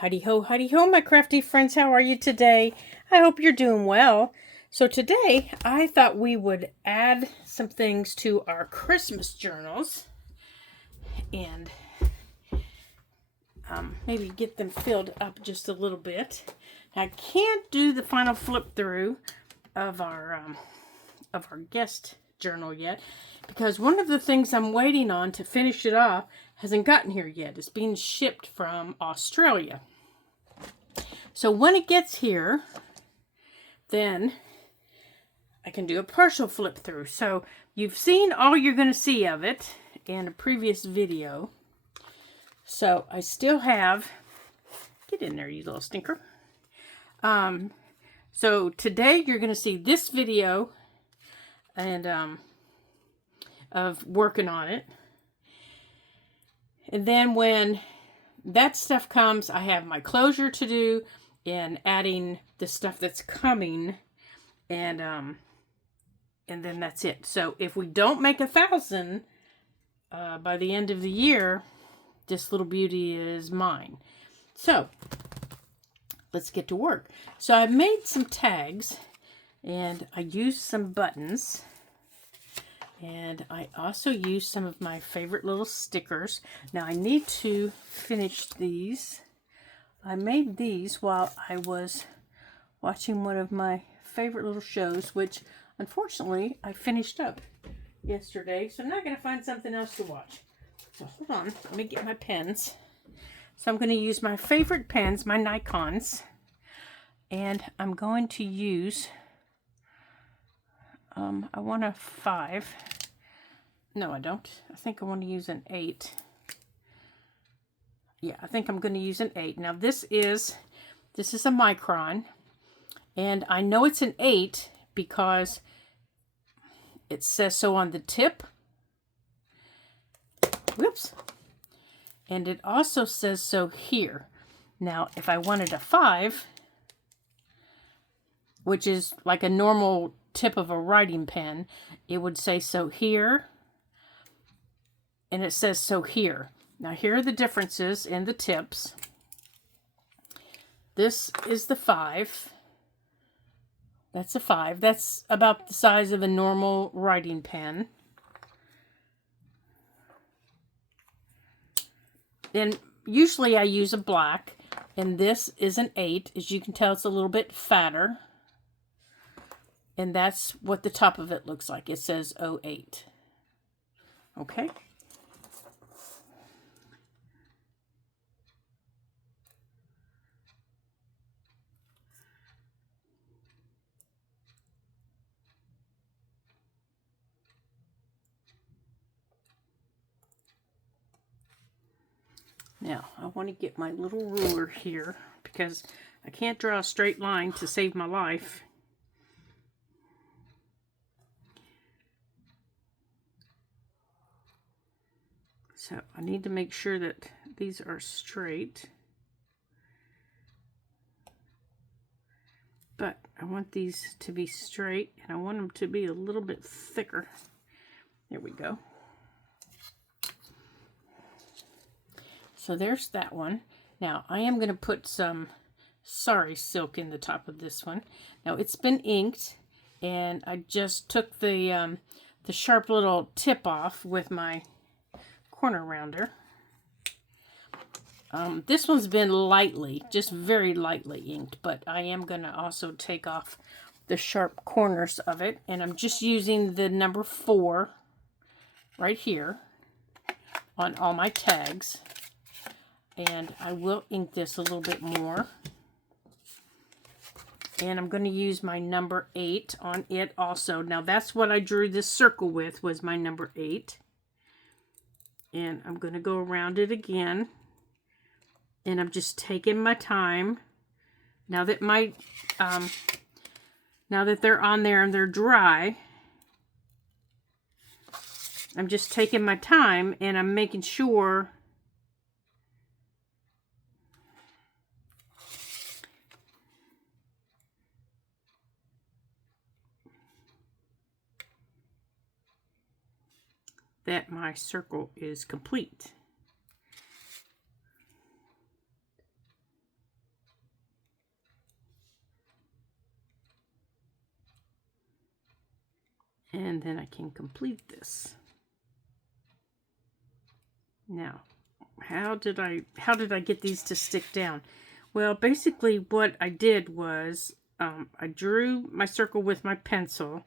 Howdy ho, my crafty friends. How are you today? I hope you're doing well. So today, I thought we would add some things to our Christmas journals and maybe get them filled up just a little bit. Now, I can't do the final flip through of our guest journal yet because one of the things I'm waiting on to finish it off hasn't gotten here yet. It's being shipped from Australia. So when it gets here, then I can do a partial flip through. So you've seen all you're going to see of it in a previous video. So I still have, get in there, you little stinker. So today you're going to see this video and of working on it. And then when that stuff comes, I have my closure to do and adding the stuff that's coming, and then that's it. So if we don't make 1,000 by the end of the year, this little beauty is mine. So let's get to work. So I made some tags and I used some buttons. And I also used some of my favorite little stickers. Now I need to finish these. I made these while I was watching one of my favorite little shows, which unfortunately I finished up yesterday. So I'm not going to find something else to watch. So hold on, let me get my pens. So I'm going to use my favorite pens, my Nikons. And I'm going to use... I want a 5. No, I don't. I think I want to use an 8. Yeah, I think I'm going to use an 8. Now this is a micron, and I know it's an 8 because it says so on the tip. Whoops. And it also says so here. Now, if I wanted a 5, which is like a normal tip of a writing pen, it would say so here, and it says so here. Now here are the differences in the tips. This is the 5. That's a 5. That's about the size of a normal writing pen. And usually I use a black, and this is an 8. As you can tell, it's a little bit fatter. And that's what the top of it looks like. It says 08. Okay. Now, I want to get my little ruler here because I can't draw a straight line to save my life. So I need to make sure that these are straight. But I want these to be straight, and I want them to be a little bit thicker. There we go. So there's that one. Now I am going to put some Sari silk in the top of this one. Now it's been inked, and I just took the sharp little tip off with my corner rounder. This one's been lightly, just very lightly inked, but I am going to also take off the sharp corners of it, and I'm just using the number 4 right here on all my tags. And I will ink this a little bit more. And I'm going to use my number 8 on it also. Now that's what I drew this circle with, was my number 8. And I'm going to go around it again. And I'm just taking my time. Now that now that they're on there and they're dry, I'm just taking my time and I'm making sure that my circle is complete. And then I can complete this. Now, how did I get these to stick down? Well, basically what I did was I drew my circle with my pencil,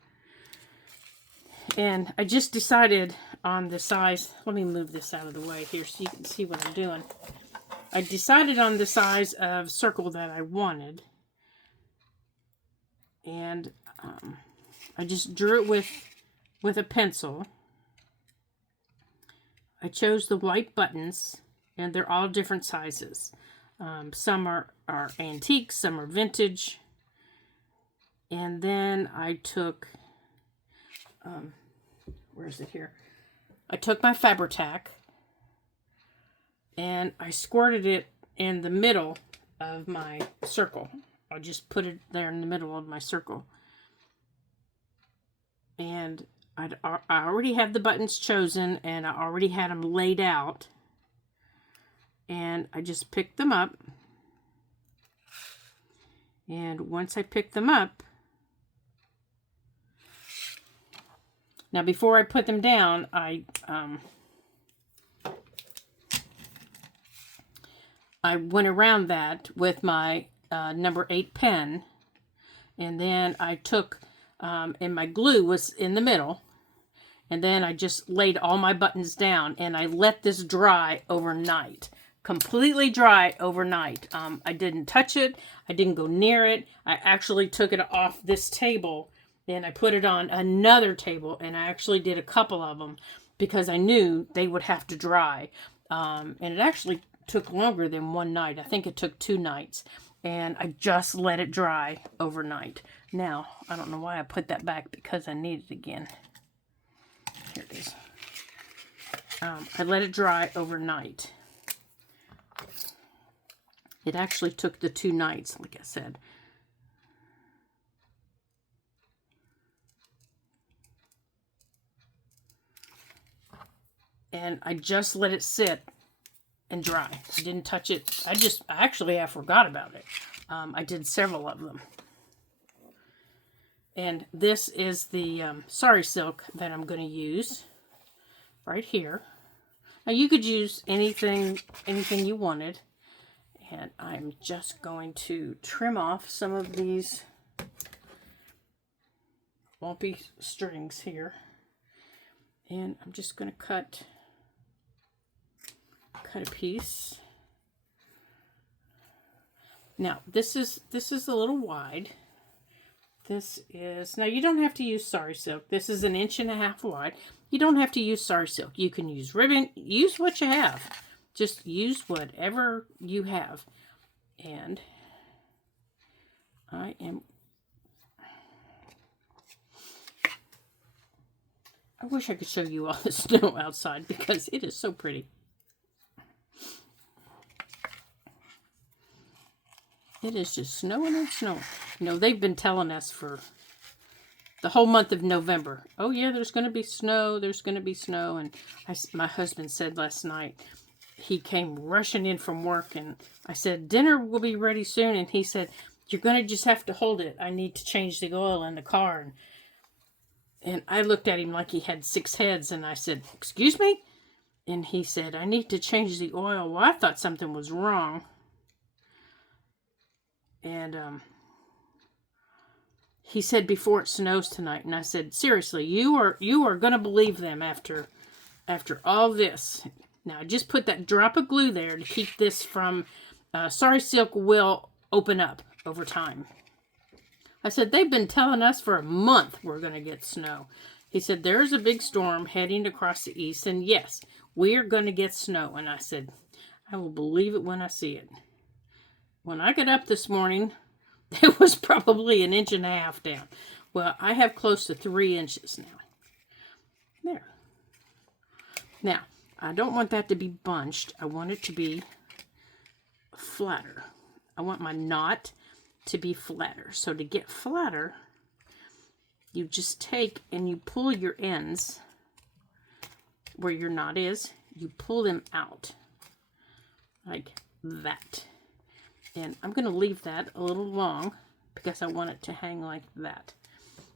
and I just decided on the size. Let me move this out of the way here so you can see what I'm doing. I decided on the size of circle that I wanted, and I just drew it with a pencil. I chose the white buttons, and they're all different sizes. Some are antique, some are vintage. And then I took, where is it here? I took my Fabri-Tac, and I squirted it in the middle of my circle. I just put it there in the middle of my circle. And I already had the buttons chosen, and I already had them laid out. And I just picked them up. And once I picked them up, now before I put them down, I went around that with my number 8 pen, and then I took, and my glue was in the middle, and then I just laid all my buttons down, and I let this dry overnight. Completely dry overnight. I didn't touch it. I didn't go near it. I actually took it off this table, and I put it on another table, and I actually did a couple of them because I knew they would have to dry. And it actually took longer than one night. I think it took 2 nights. And I just let it dry overnight. Now, I don't know why I put that back, because I need it again. Here it is. I let it dry overnight. It actually took the 2 nights, like I said. And I just let it sit and dry. I didn't touch it. I forgot about it. I did several of them. And this is the Sari Silk that I'm going to use right here. Now you could use anything you wanted. And I'm just going to trim off some of these lumpy strings here. And I'm just going to cut a piece. Now, this is a little wide. This is, now you don't have to use Sari Silk. This is 1.5 inches wide. You don't have to use Sari Silk. You can use ribbon. Use what you have. Just use whatever you have. And I wish I could show you all the snow outside, because it is so pretty. It is just snowing and snowing. You know, they've been telling us for the whole month of November, oh yeah, there's going to be snow, there's going to be snow. And my husband said last night, he came rushing in from work, and I said, dinner will be ready soon. And he said, you're going to just have to hold it. I need to change the oil in the car. And I looked at him like he had 6 heads, and I said, excuse me? And he said, I need to change the oil. Well, I thought something was wrong. And he said, before it snows tonight. And I said, seriously, you are going to believe them after all this. Now, I just put that drop of glue there to keep this from, Sari Silk will open up over time. I said, they've been telling us for a month we're going to get snow. He said, there's a big storm heading across the east, and yes, we are going to get snow. And I said, I will believe it when I see it. When I got up this morning, it was probably 1.5 inches down. Well, I have close to 3 inches now. There. Now, I don't want that to be bunched. I want it to be flatter. I want my knot to be flatter. So to get flatter, you just take and you pull your ends where your knot is. You pull them out like that. And I'm going to leave that a little long because I want it to hang like that.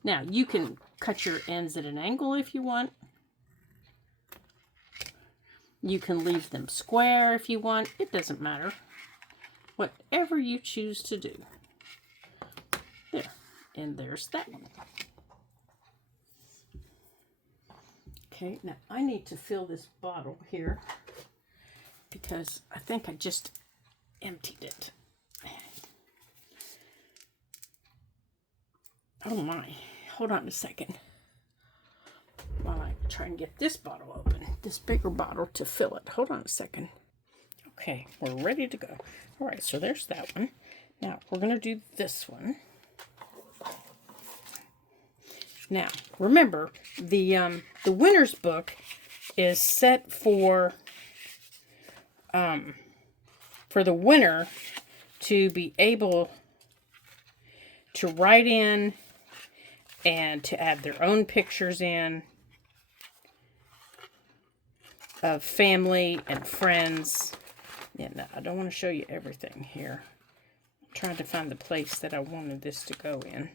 Now, you can cut your ends at an angle if you want. You can leave them square if you want. It doesn't matter. Whatever you choose to do. There. And there's that one. Okay, now I need to fill this bottle here because I think I just emptied it. Oh my, hold on a second while I try and get this bottle open, this bigger bottle to fill it. Hold on a second. Okay, we're ready to go. All right, so there's that one. Now we're gonna do this one. Now, remember, the winner's book is set for the winner to be able to write in and to add their own pictures in of family and friends. Yeah, no, I don't want to show you everything here. I'm trying to find the place that I wanted this to go in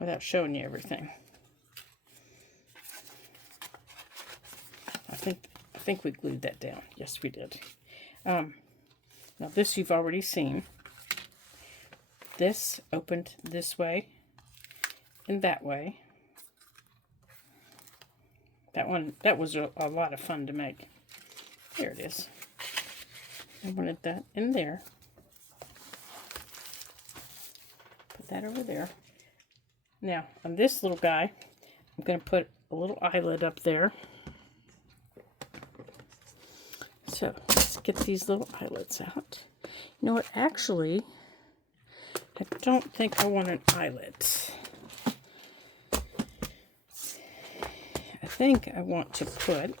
without showing you everything. I think we glued that down. Yes, we did. Now this you've already seen. This opened this way and that way. That was a lot of fun to make. There it is. I wanted that in there. Put that over there. Now, on this little guy, I'm going to put a little eyelid up there. So, let's get these little eyelets out. You know what? Actually, I don't think I want an eyelet. I think I want to put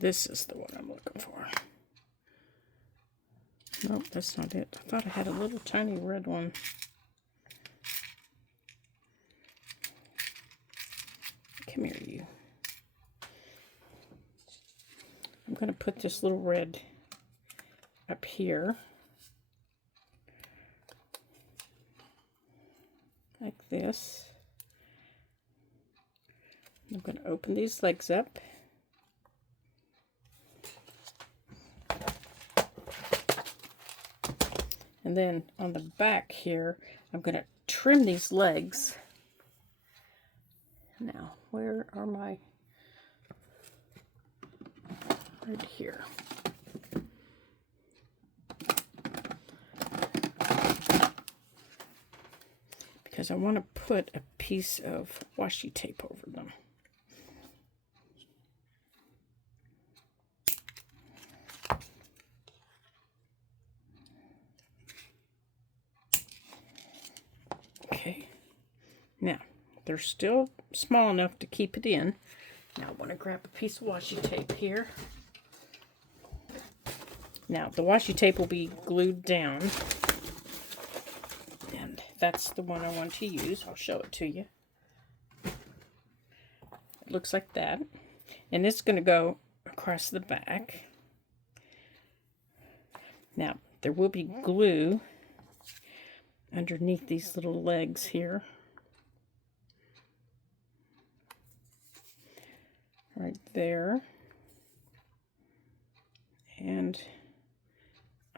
this is the one I'm looking for. Nope, that's not it. I thought I had a little tiny red one. Come here, you. I'm going to put this little red up here. Like this. I'm going to open these legs up. And then on the back here, I'm going to trim these legs. Now, where are my... Right here. Because I want to put a piece of washi tape over them. Okay. Now, they're still small enough to keep it in. Now I want to grab a piece of washi tape here. Now, the washi tape will be glued down. And that's the one I want to use. I'll show it to you. It looks like that. And it's going to go across the back. Now, there will be glue underneath these little legs here. Right there. And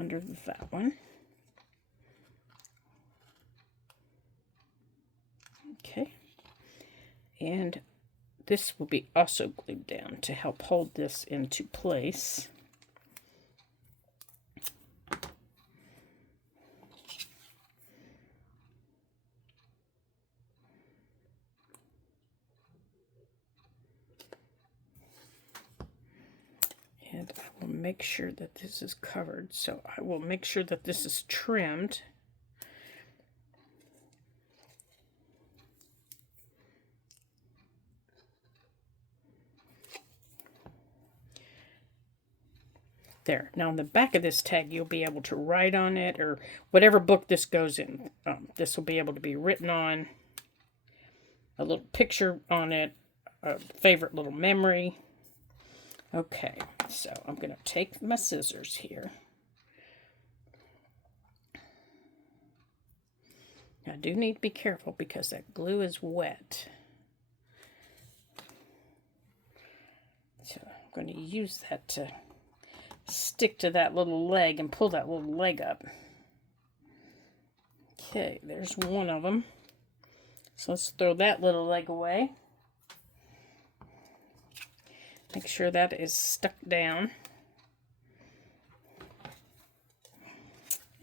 under that one. Okay. And this will be also glued down to help hold this into place. And I will make sure that this is covered. So I will make sure that this is trimmed. There. Now on the back of this tag, you'll be able to write on it, or whatever book this goes in. This will be able to be written on. A little picture on it. A favorite little memory. Okay, so I'm going to take my scissors here. I do need to be careful because that glue is wet. So I'm going to use that to stick to that little leg and pull that little leg up. Okay, there's one of them. So let's throw that little leg away. Make sure that is stuck down.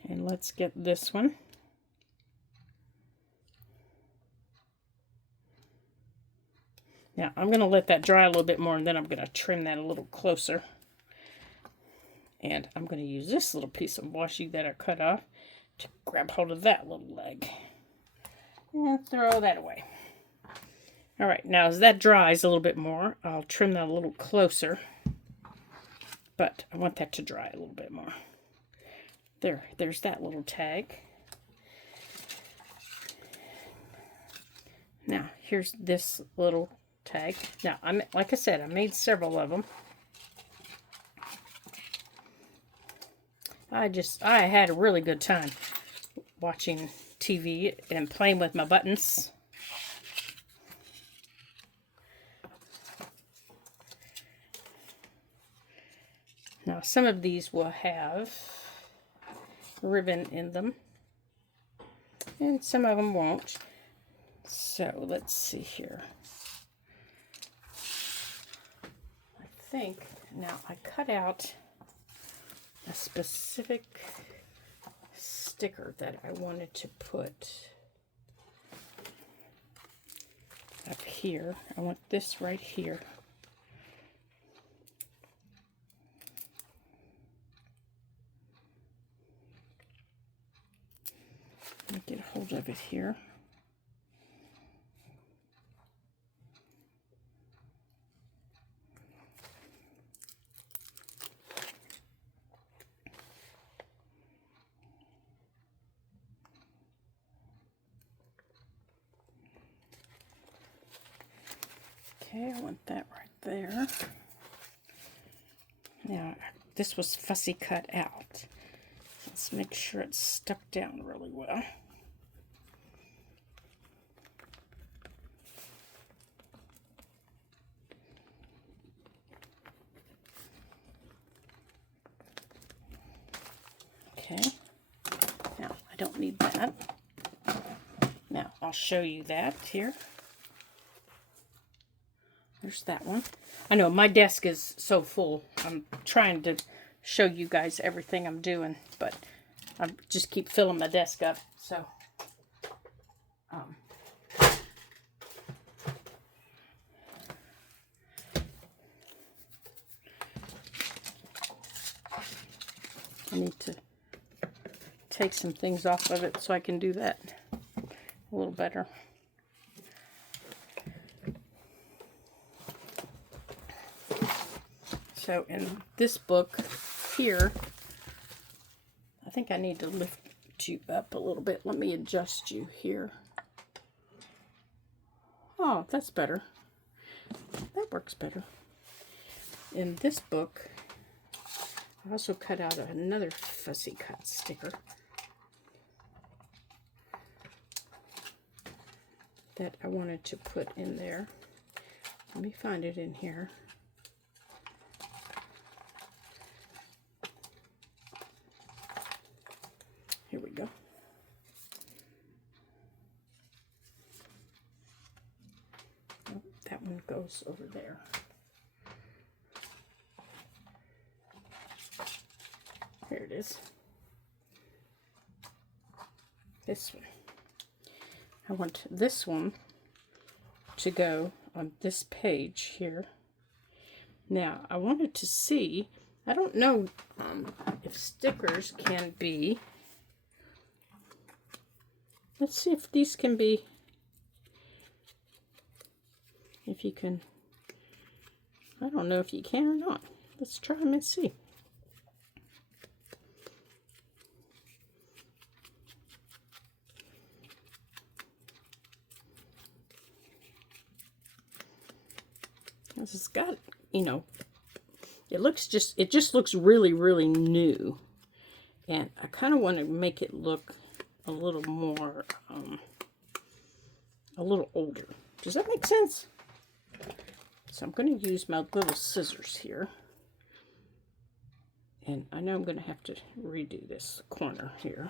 And let's get this one. Now I'm going to let that dry a little bit more, and then I'm going to trim that a little closer. And I'm going to use this little piece of washi that I cut off to grab hold of that little leg. And throw that away. Alright, now as that dries a little bit more, I'll trim that a little closer. But I want that to dry a little bit more. There's that little tag. Now, here's this little tag. Now, like I said, I made several of them. I had a really good time watching TV and playing with my buttons. Now, some of these will have ribbon in them, and some of them won't. So, let's see here. I think, now I cut out a specific sticker that I wanted to put up here. I want this right here. Let me get a hold of it here. Okay, I want that right there. Now, this was fussy cut out. Let's make sure it's stuck down really well. Okay, now I don't need that. Now I'll show you that here. There's that one. I know my desk is so full. I'm trying to show you guys everything I'm doing, but I just keep filling my desk up. So, I need to take some things off of it so I can do that a little better. So in this book here, I think I need to lift you up a little bit. Let me adjust you here. Oh, that's better. That works better. In this book, I also cut out another fussy cut sticker that I wanted to put in there. Let me find it in here. Here we go. Oh, that one goes over there. Here it is. This one. I want this one to go on this page here. Now, I wanted to see, I don't know if stickers can be, let's see if these can be, if you can, I don't know if you can or not. Let's try them and see. It's got, you know, it just looks really, really new. And I kind of want to make it look a little more, a little older. Does that make sense? So I'm going to use my little scissors here. And I know I'm going to have to redo this corner here.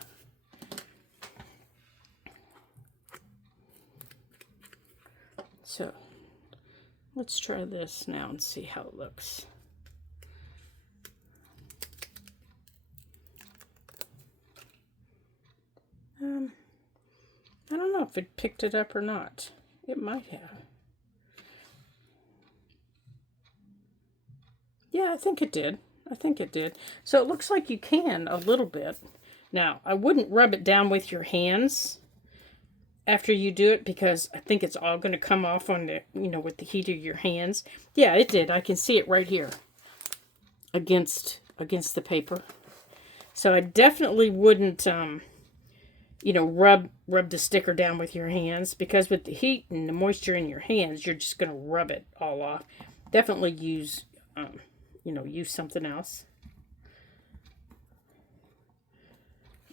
So let's try this now and see how it looks. I don't know if it picked it up or not. It might have. Yeah, I think it did. I think it did. So it looks like you can a little bit. Now, I wouldn't rub it down with your hands after you do it, because I think it's all going to come off on the, you know, with the heat of your hands. Yeah, it did. I can see it right here against the paper. So I definitely wouldn't, you know, rub the sticker down with your hands, because with the heat and the moisture in your hands, you're just going to rub it all off. Definitely use, you know, use something else.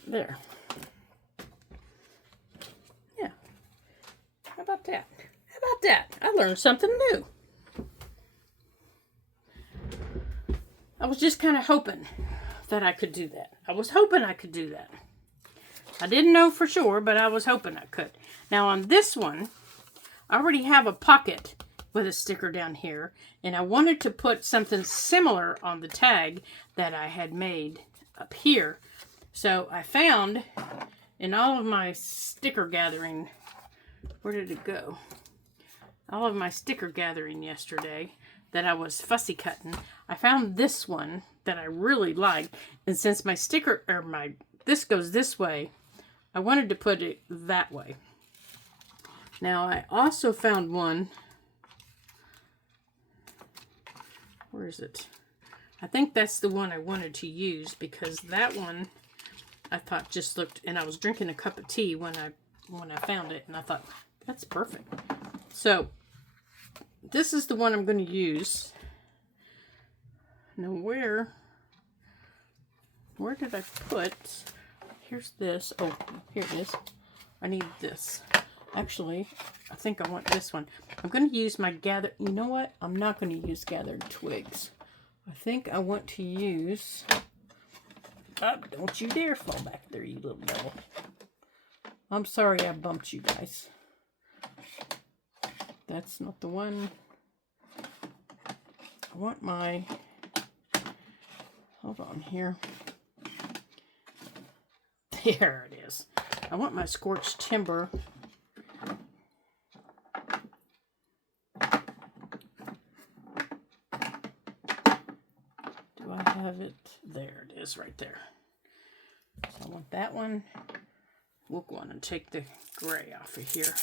There. Yeah. How about that? How about that? I learned something new. I was just kind of hoping that I could do that. I was hoping I could do that. I didn't know for sure, but I was hoping I could. Now on this one, I already have a pocket with a sticker down here, and I wanted to put something similar on the tag that I had made up here. So I found in all of my sticker gathering, where did it go? All of my sticker gathering yesterday that I was fussy cutting, I found this one that I really liked. And since my sticker, or this goes this way, I wanted to put it that way. Now I also found one, where is it? I think that's the one I wanted to use, because that one I thought just looked, and I was drinking a cup of tea when I found it, and I thought, that's perfect. So this is the one I'm going to use. Now where did I put, here's this, oh, here it is. I need this. Actually, I think I want this one. I'm going to use my you know what? I'm not going to use gathered twigs. I think I want to use, oh, don't you dare fall back there, you little devil. I'm sorry I bumped you guys. That's not the one. I want my, hold on here. There it is. I want my scorched timber. Do I have it? There it is, right there. So I want that one. We'll go on and take the gray off of here.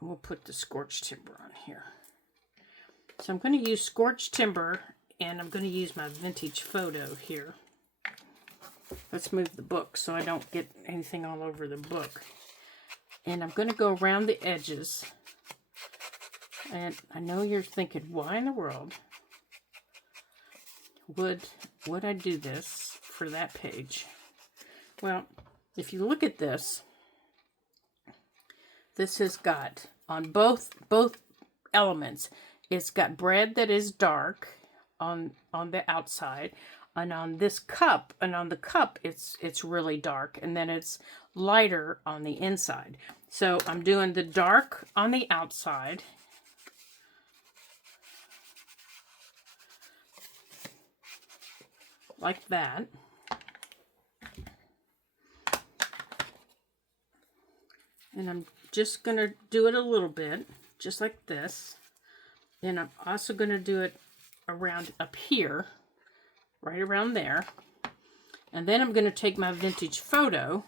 And we'll put the scorched timber on here. So I'm going to use scorched timber, and I'm going to use my vintage photo here. Let's move the book so I don't get anything all over the book. And I'm going to go around the edges. And I know you're thinking, why in the world would I do this for that page? Well, if you look at this, this has got, on both elements, it's got bread that is dark on the outside, and on this cup, and on the cup it's really dark, and then it's lighter on the inside. So I'm doing the dark on the outside, like that. And I'm just going to do it a little bit, just like this. And I'm also going to do it around up here, right around there. And then I'm going to take my vintage photo,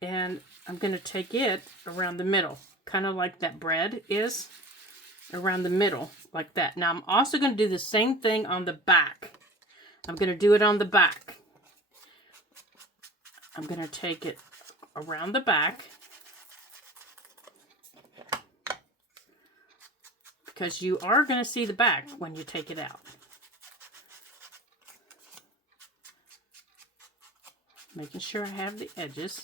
and I'm going to take it around the middle, kind of like that bread is, around the middle, like that. Now I'm also going to do the same thing on the back. I'm going to do it on the back. I'm going to take it around the back. because you are going to see the back when you take it out. Making sure I have the edges.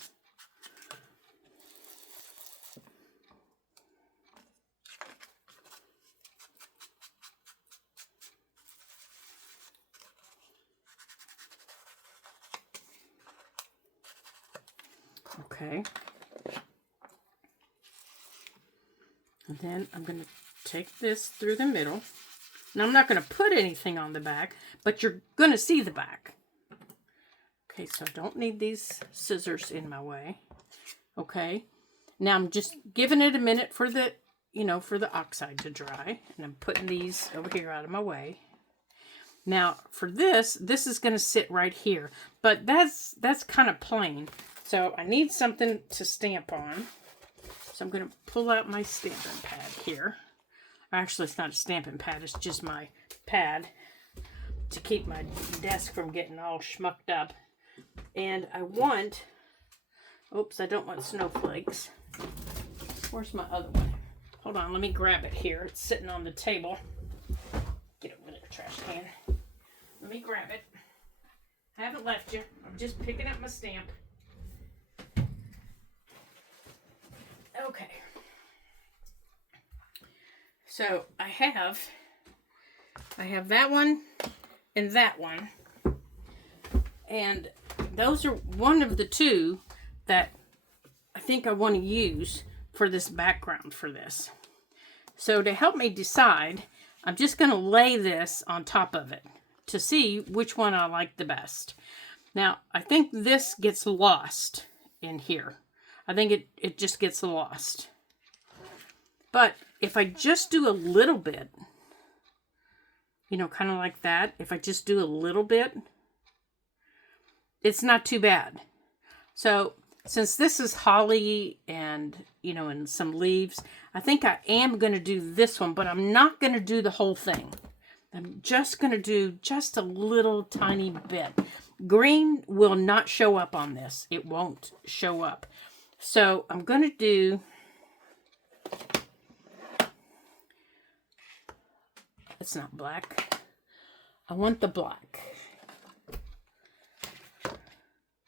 Okay. And then I'm going to take this through the middle. Now I'm not going to put anything on the back, but you're going to see the back. Okay, so I don't need these scissors in my way. Okay. Now I'm just giving it a minute for the, for the oxide to dry. And I'm putting these over here out of my way. Now for this is going to sit right here. But that's kind of plain. So I need something to stamp on. So I'm going to pull out my stamping pad here. Actually, it's not a stamping pad. It's just my pad to keep my desk from getting all schmucked up. And I want... Oops, I don't want snowflakes. Where's my other one? Hold on, let me grab it here. It's sitting on the table. Get over there, trash can. Let me grab it. I haven't left you. I'm just picking up my stamp. Okay. So I have that one and that one. And those are one of the two that I think I want to use for this background for this. So to help me decide, I'm just going to lay this on top of it to see which one I like the best. Now, I think this gets lost in here. I think it just gets lost. But if I just do a little bit, kind of like that, if I just do a little bit, it's not too bad. So since this is holly and, and some leaves, I think I am going to do this one, but I'm not going to do the whole thing. I'm just going to do just a little tiny bit. Green will not show up on this. It won't show up. So I'm going to do... It's not black. I want the black.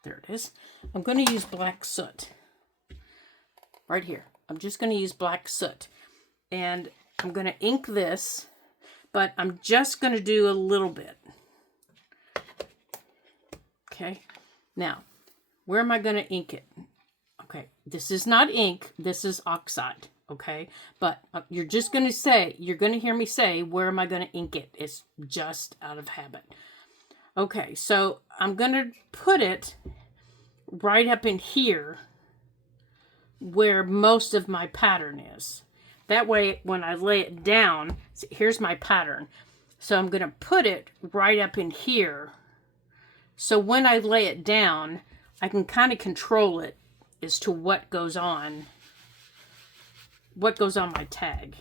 There it is. I'm going to use black soot. Right here. I'm just going to use black soot. And I'm going to ink this, but I'm just going to do a little bit. Okay. Now, where am I going to ink it? Okay. This is not ink. This is oxide. Okay. But you're just going to say, you're going to hear me say, where am I going to ink it? It's just out of habit. Okay. So I'm going to put it right up in here where most of my pattern is. That way, when I lay it down, see, here's my pattern. So I'm going to put it right up in here. So when I lay it down, I can kind of control it as to what goes on my tag.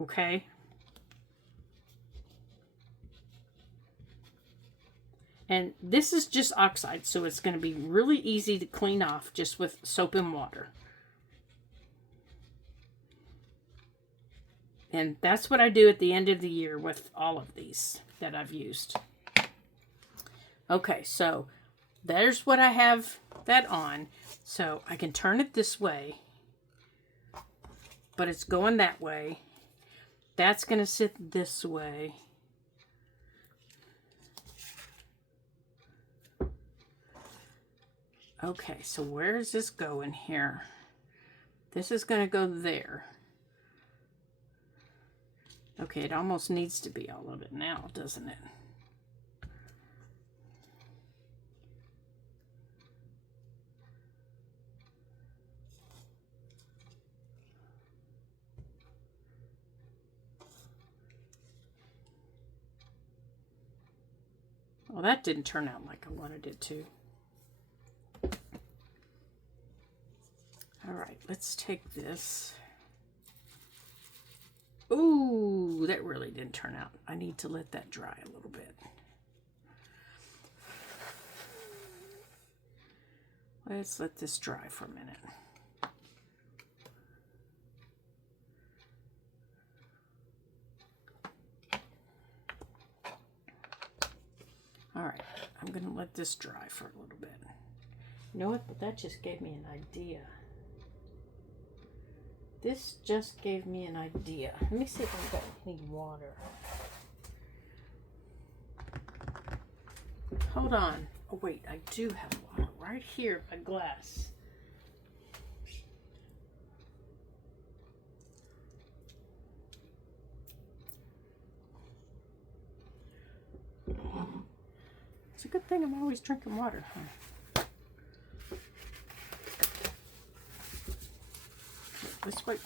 Okay? And this is just oxide, so it's going to be really easy to clean off just with soap and water. And that's what I do at the end of the year with all of these that I've used. Okay, so there's what I have that on. So I can turn it this way, but it's going that way. That's going to sit this way. Okay, so where does this go in here? This is going to go there. Okay, it almost needs to be all of it now, doesn't it? Well, that didn't turn out like I wanted it to. All right, let's take this. Ooh, that really didn't turn out. I need to let that dry a little bit. Let's let this dry for a minute. All right, I'm gonna let this dry for a little bit. You know what? But that just gave me an idea. This just gave me an idea. Let me see if I've got any water. Hold on. Oh wait, I do have water right here in my glass. It's a good thing I'm always drinking water, huh? Let's wipe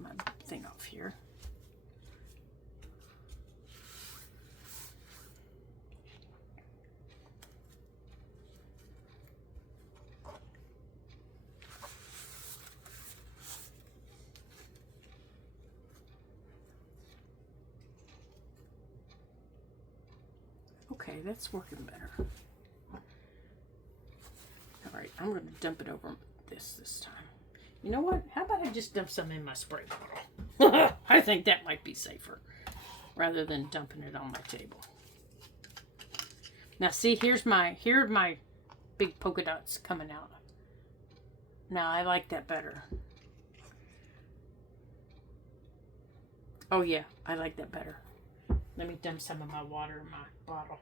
my thing off here. Okay, that's working better. All right, I'm going to dump it over this time. You know what? How about I just dump some in my spray bottle? I think that might be safer rather than dumping it on my table. Now see, here are my big polka dots coming out. Now I like that better. Oh yeah, I like that better. Let me dump some of my water in my bottle.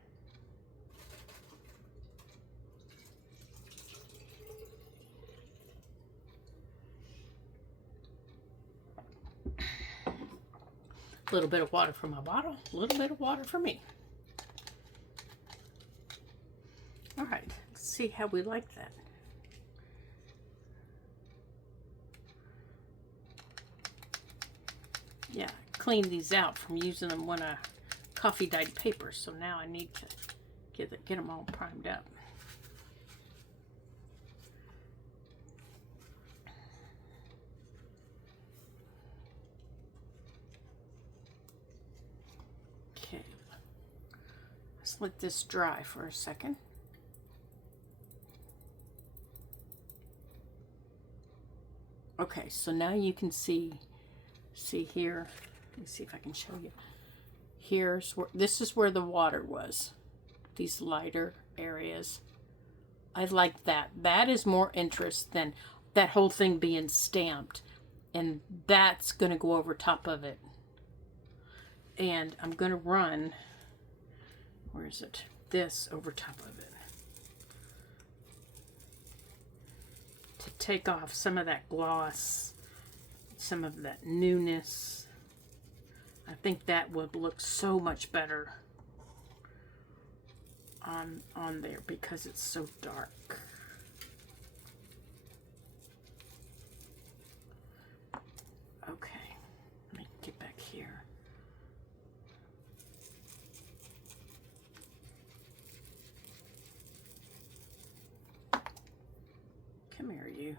A little bit of water for my bottle, a little bit of water for me. All right, let's see how we like that. Yeah, clean these out from using them when I coffee dyed paper, so now I need to get them all primed up. Okay, let's let this dry for a second. Okay, so now you can see here. Let me see if I can show you. This is where the water was. These lighter areas. I like that. That is more interest than that whole thing being stamped. And that's going to go over top of it. And I'm going to run, where is it? This over top of it. To take off some of that gloss, some of that newness. I think that would look so much better on there because it's so dark. Okay, let me get back here. Come here, you.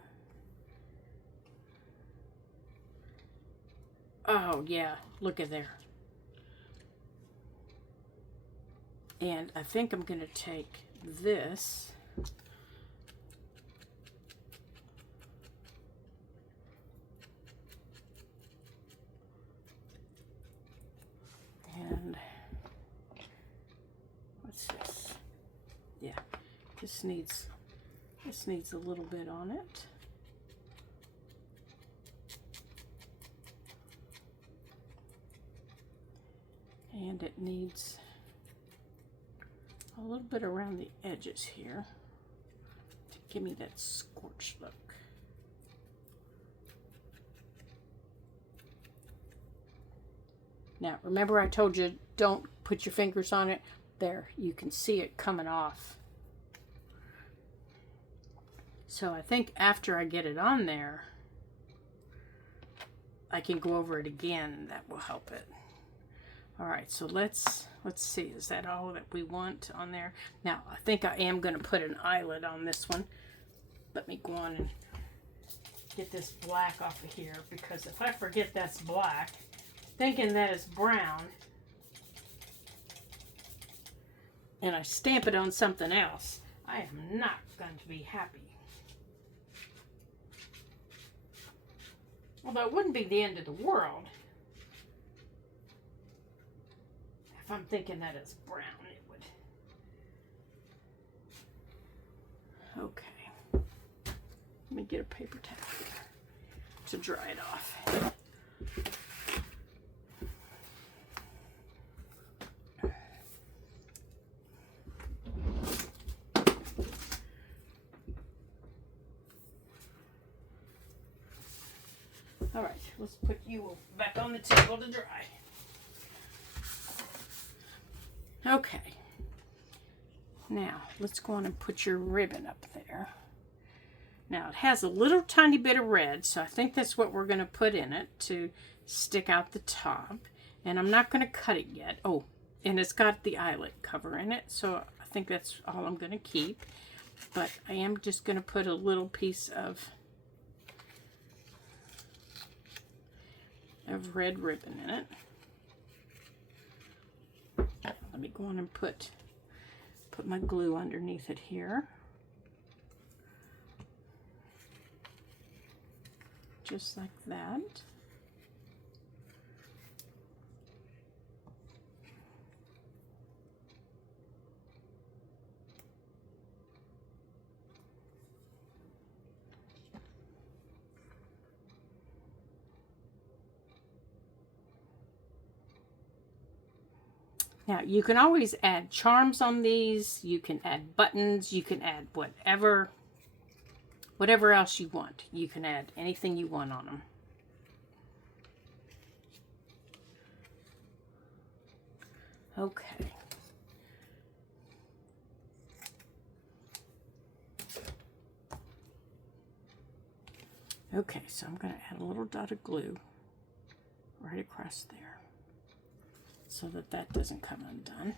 Oh, yeah, look at there. And I think I'm going to take this and what's this? Yeah, this needs a little bit on it. And it needs a little bit around the edges here to give me that scorched look. Now, remember I told you don't put your fingers on it? There, you can see it coming off. So I think after I get it on there, I can go over it again. That will help it. All right, so let's see. Is that all that we want on there? Now, I think I am going to put an eyelet on this one. Let me go on and get this black off of here, because if I forget that's black, thinking that it's brown, and I stamp it on something else, I am not going to be happy. Although it wouldn't be the end of the world. If I'm thinking that it's brown, it would. Okay. Let me get a paper towel here to dry it off. All right, let's put you back on the table to dry. Okay. Now, let's go on and put your ribbon up there. Now, it has a little tiny bit of red, so I think that's what we're going to put in it to stick out the top. And I'm not going to cut it yet. Oh, and it's got the eyelet cover in it, so I think that's all I'm going to keep. But I am just going to put a little piece of red ribbon in it. Let me go on and put my glue underneath it here. Just like that. Now, you can always add charms on these. You can add buttons. You can add whatever else you want. You can add anything you want on them. Okay. Okay, so I'm going to add a little dot of glue right across there, so that doesn't come undone.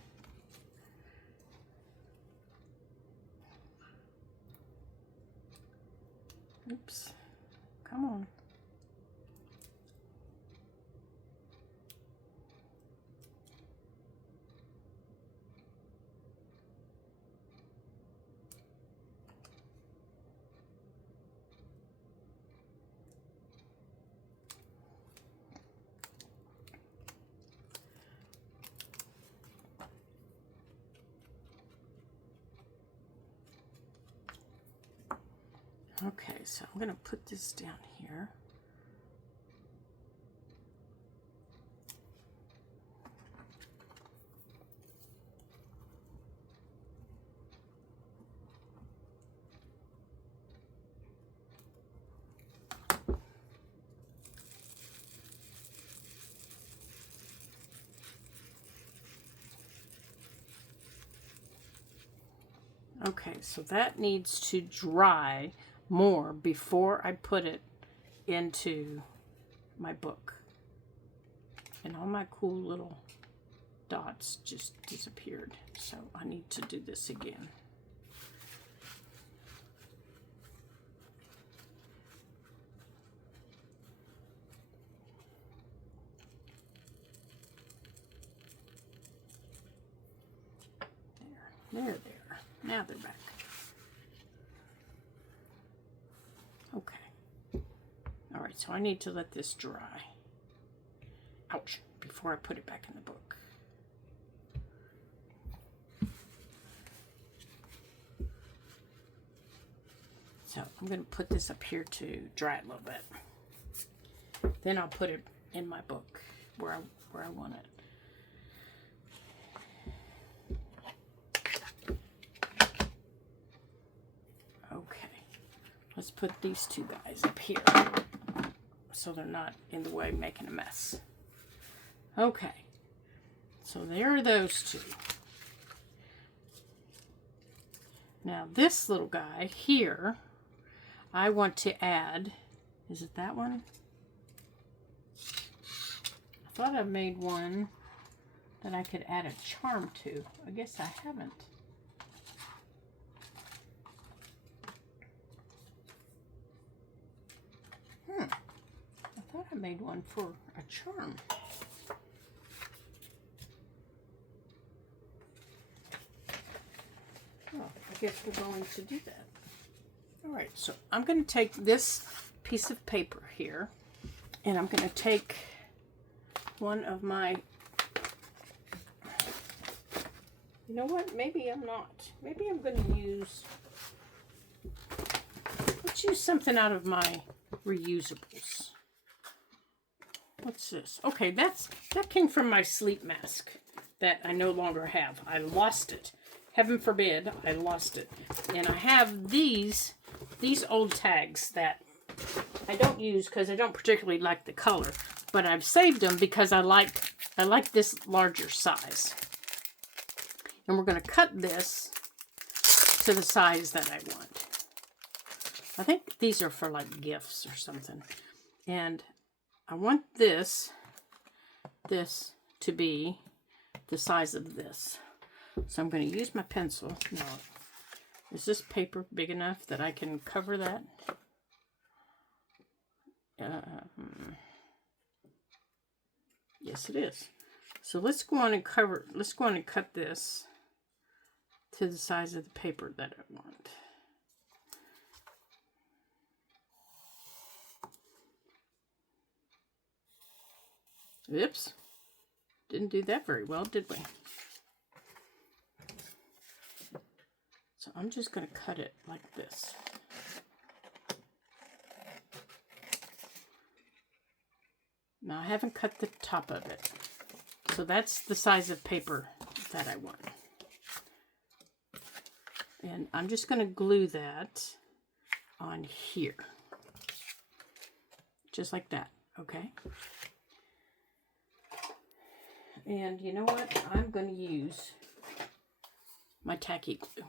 Oops, come on. Okay, so I'm going to put this down here. Okay, so that needs to dry more before I put it into my book. And all my cool little dots just disappeared. So I need to do this again. There. Now they're back. Okay. All right, so I need to let this dry. Ouch, before I put it back in the book. So I'm going to put this up here to dry it a little bit. Then I'll put it in my book where I want it. Let's put these two guys up here so they're not in the way making a mess. Okay, so there are those two. Now this little guy here, I want to add, is it that one? I thought I made one that I could add a charm to. I guess I haven't. I thought I made one for a charm. Oh, I guess we're going to do that. All right, so I'm going to take this piece of paper here, and I'm going to take one of my, you know what, maybe I'm not. Maybe I'm going to use let's use something out of my reusables. What's this? Okay, that came from my sleep mask that I no longer have. I lost it. Heaven forbid I lost it. And I have these old tags that I don't use because I don't particularly like the color, but I've saved them because I like this larger size. And we're going to cut this to the size that I want. I think these are for like gifts or something. And I want this to be the size of this. So I'm going to use my pencil. Now, is this paper big enough that I can cover that? Yes, it is. So let's go on and cut this to the size of the paper that I want. Oops. Didn't do that very well, did we? So I'm just going to cut it like this. Now I haven't cut the top of it. So that's the size of paper that I want. And I'm just going to glue that on here. Just like that, okay? And you know what? I'm going to use my tacky glue.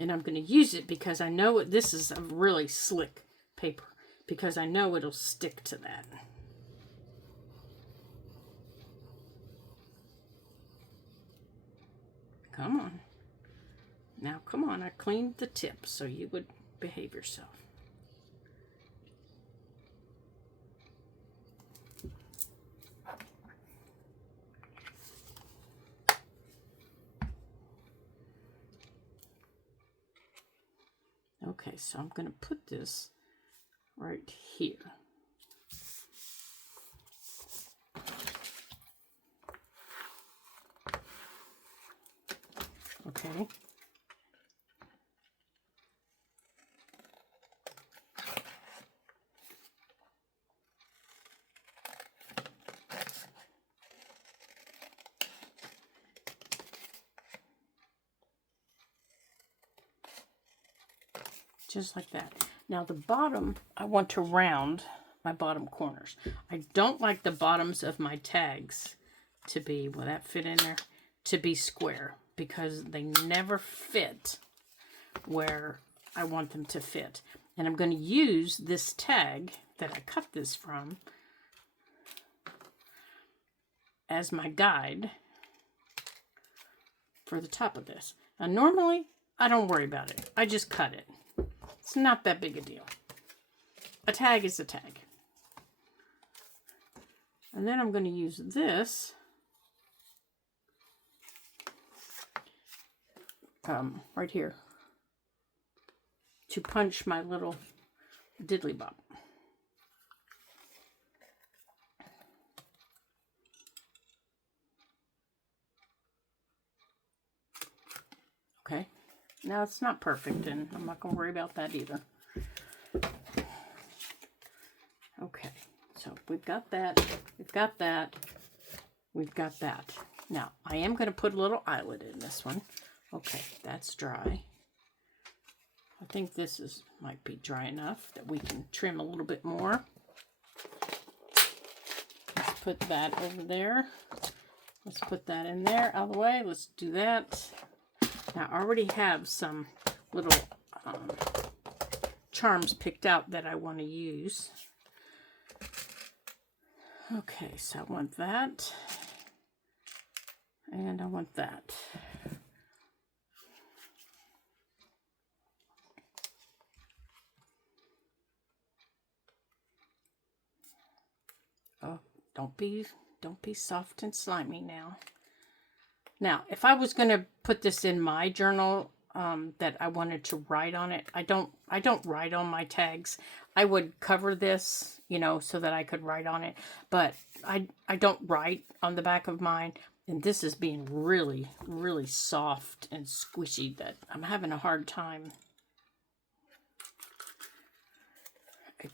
And I'm going to use it because I know this is a really slick paper, because I know it'll stick to that. Come on. Now, come on. I cleaned the tip so you would behave yourself. Okay, so I'm going to put this right here. Okay. Just like that. Now the bottom, I want to round my bottom corners. I don't like the bottoms of my tags to be, will that fit in there? To be square, because they never fit where I want them to fit. And I'm going to use this tag that I cut this from as my guide for the top of this. Now normally, I don't worry about it. I just cut it. It's not that big a deal. A tag is a tag. And then I'm going to use this right here to punch my little diddly bob. Okay. Now it's not perfect, and I'm not going to worry about that either. Okay, so we've got that, we've got that, we've got that. Now, I am going to put a little eyelet in this one. Okay, that's dry. I think this might be dry enough that we can trim a little bit more. Let's put that over there. Let's put that in there, out of the way. Let's do that. Now, I already have some little charms picked out that I want to use. Okay, so I want that. And I want that. Oh, don't be soft and slimy now. Now, if I was going to put this in my journal, that I wanted to write on it. I don't write on my tags. I would cover this, you know, so that I could write on it, but I don't write on the back of mine. And this is being really, really soft and squishy that I'm having a hard time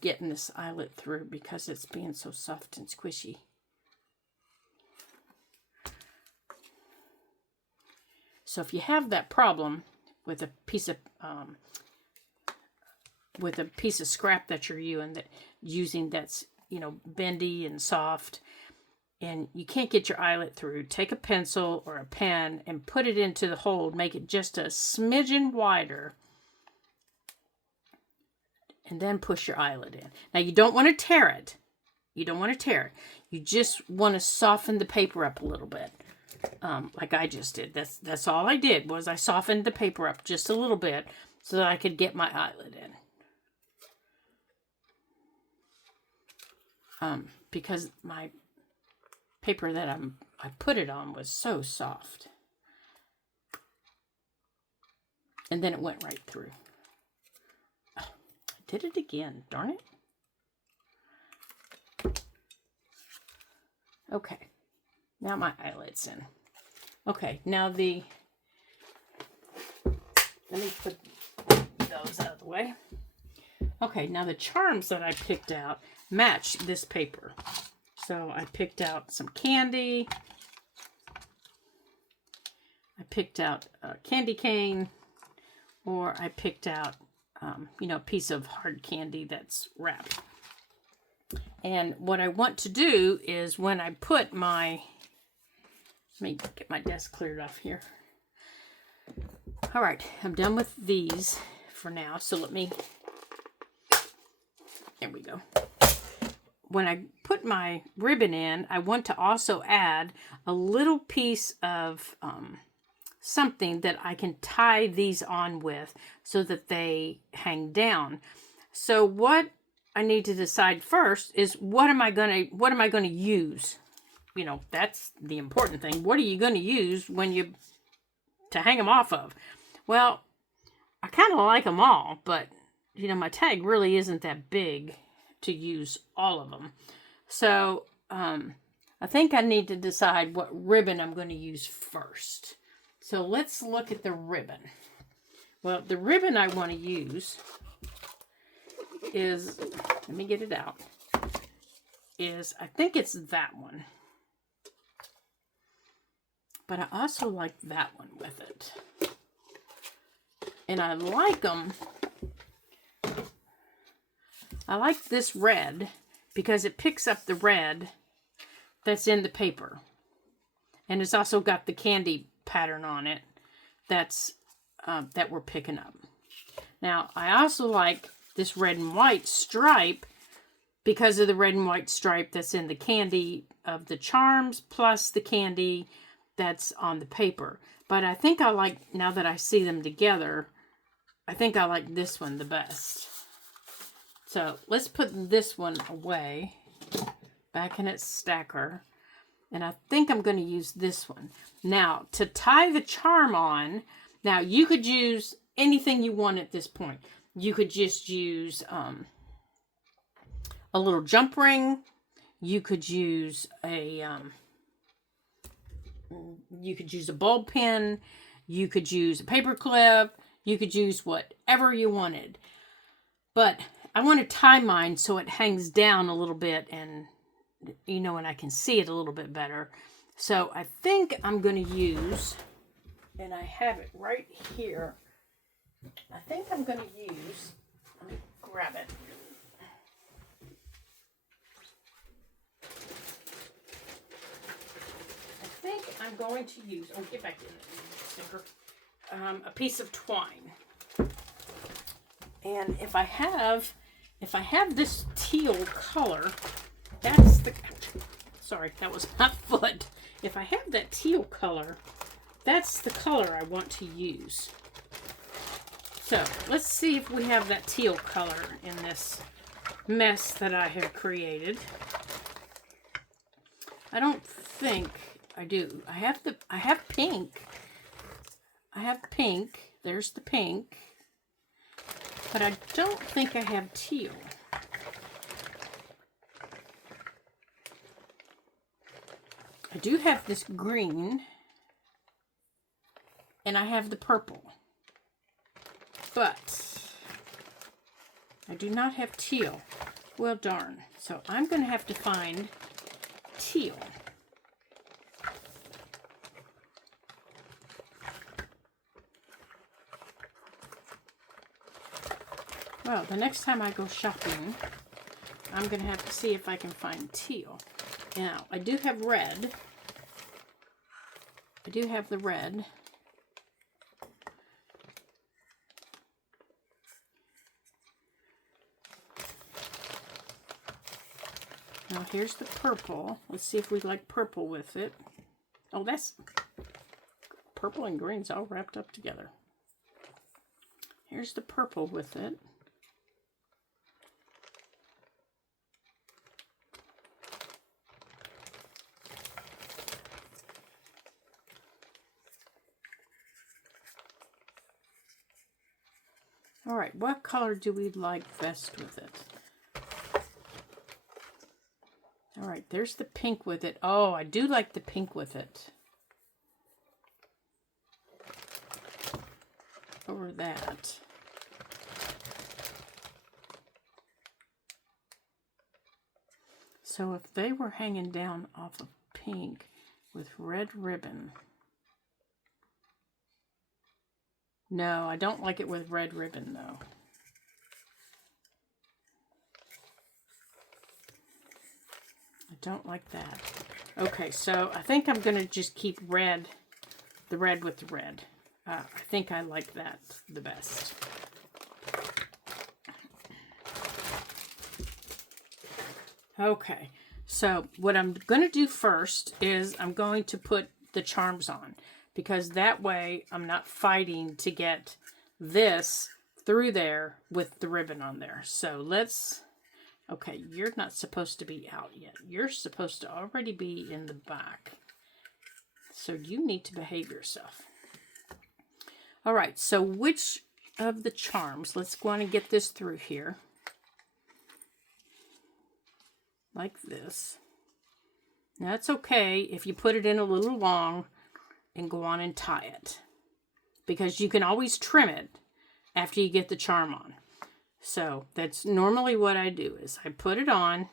getting this eyelet through because it's being so soft and squishy. So if you have that problem with a piece of scrap that you're using that's, you know, bendy and soft, and you can't get your eyelet through, take a pencil or a pen and put it into the hole, make it just a smidgen wider, and then push your eyelet in. Now you don't want to tear it. You don't want to tear it. You just want to soften the paper up a little bit. Like I just did. That's all I did, was I softened the paper up just a little bit so that I could get my eyelet in. Because my paper that I put it on was so soft. And then it went right through. Oh, I did it again, darn it. Okay, now my eyelet's in. Okay, now let me put those out of the way. Okay, now the charms that I picked out match this paper. So I picked out some candy. I picked out a candy cane, or I picked out, you know, a piece of hard candy that's wrapped. And what I want to do is when I put my, let me get my desk cleared off here. All right, I'm done with these for now. So let me, there we go. When I put my ribbon in, I want to also add a little piece of something that I can tie these on with so that they hang down. So what I need to decide first is what am I going to use? You know, that's the important thing. What are you going to use to hang them off of? Well, I kind of like them all, but you know, my tag really isn't that big to use all of them. So I think I need to decide what ribbon I'm going to use first. So let's look at the ribbon. Well, the ribbon I want to use is, let me get it out, I think it's that one. But I also like that one with it. And I like them. I like this red because it picks up the red that's in the paper. And it's also got the candy pattern on it that's that we're picking up. Now, I also like this red and white stripe because of the red and white stripe that's in the candy of the charms plus the candy that's on the paper. But I think I like, now that I see them together, I think I like this one the best. So let's put this one away, back in its stacker. And I think I'm going to use this one. Now, to tie the charm on, now you could use anything you want at this point. You could just use a little jump ring. You could use a bulb pin. You could use a paper clip. You could use whatever you wanted. But I want to tie mine so it hangs down a little bit and, you know, and I can see it a little bit better. So I think I'm going to use, and I have it right here. I think I'm going to use, let me grab it. I think I'm going to use, oh, get back in the sticker, a piece of twine. And if I have this teal color, that's the, sorry, that was my foot. If I have that teal color, that's the color I want to use. So let's see if we have that teal color in this mess that I have created. I don't think I do. I have pink. I have pink there's the pink. But I don't think I have teal. I do have this green. And I have the purple. But I do not have teal. Well, darn. So I'm going to have to find teal. Well, the next time I go shopping, I'm going to have to see if I can find teal. Now, I do have red. I do have the red. Now here's the purple. Let's see if we like purple with it. Oh, that's purple and green's all wrapped up together. Here's the purple with it. All right, what color do we like best with it? All right, there's the pink with it. Oh, I do like the pink with it. Over that. So if they were hanging down off of pink with red ribbon. No, I don't like it with red ribbon though. I don't like that. Okay, so I think I'm going to just keep red, the red with the red. I think I like that the best. Okay, so what I'm going to do first is I'm going to put the charms on, because that way I'm not fighting to get this through there with the ribbon on there. So let's... Okay, you're not supposed to be out yet. You're supposed to already be in the back. So you need to behave yourself. All right, so which of the charms? Let's go on and get this through here. Like this. Now, it's okay if you put it in a little long and go on and tie it, because you can always trim it after you get the charm on. So that's normally what I do, is I put it on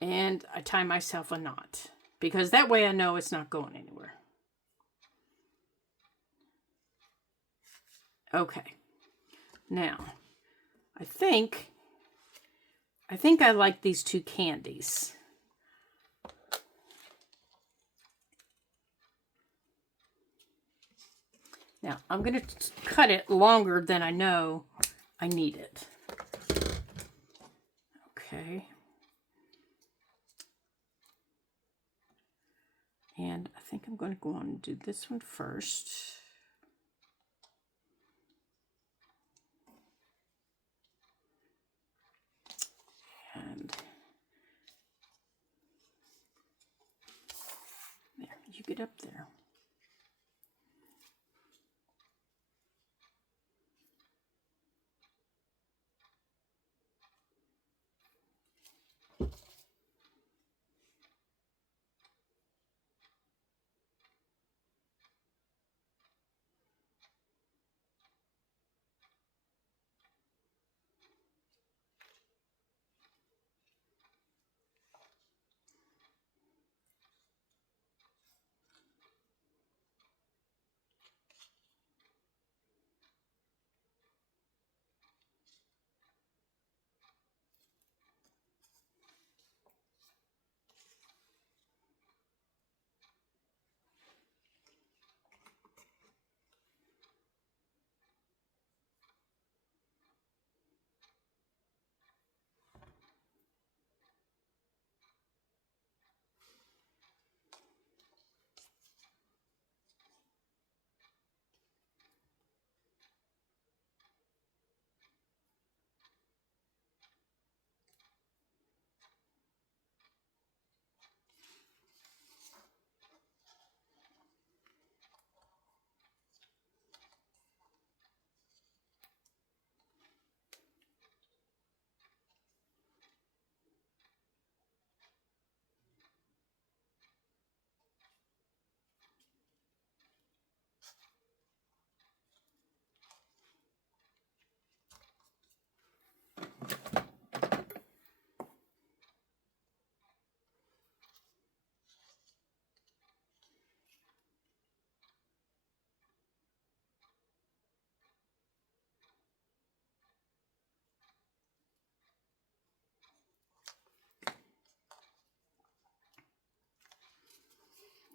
and I tie myself a knot, because that way I know it's not going anywhere. Okay. Now, I think I like these two candies. Now, I'm going to cut it longer than I know I need it. Okay. And I think I'm going to go on and do this one first. And there, you get up there.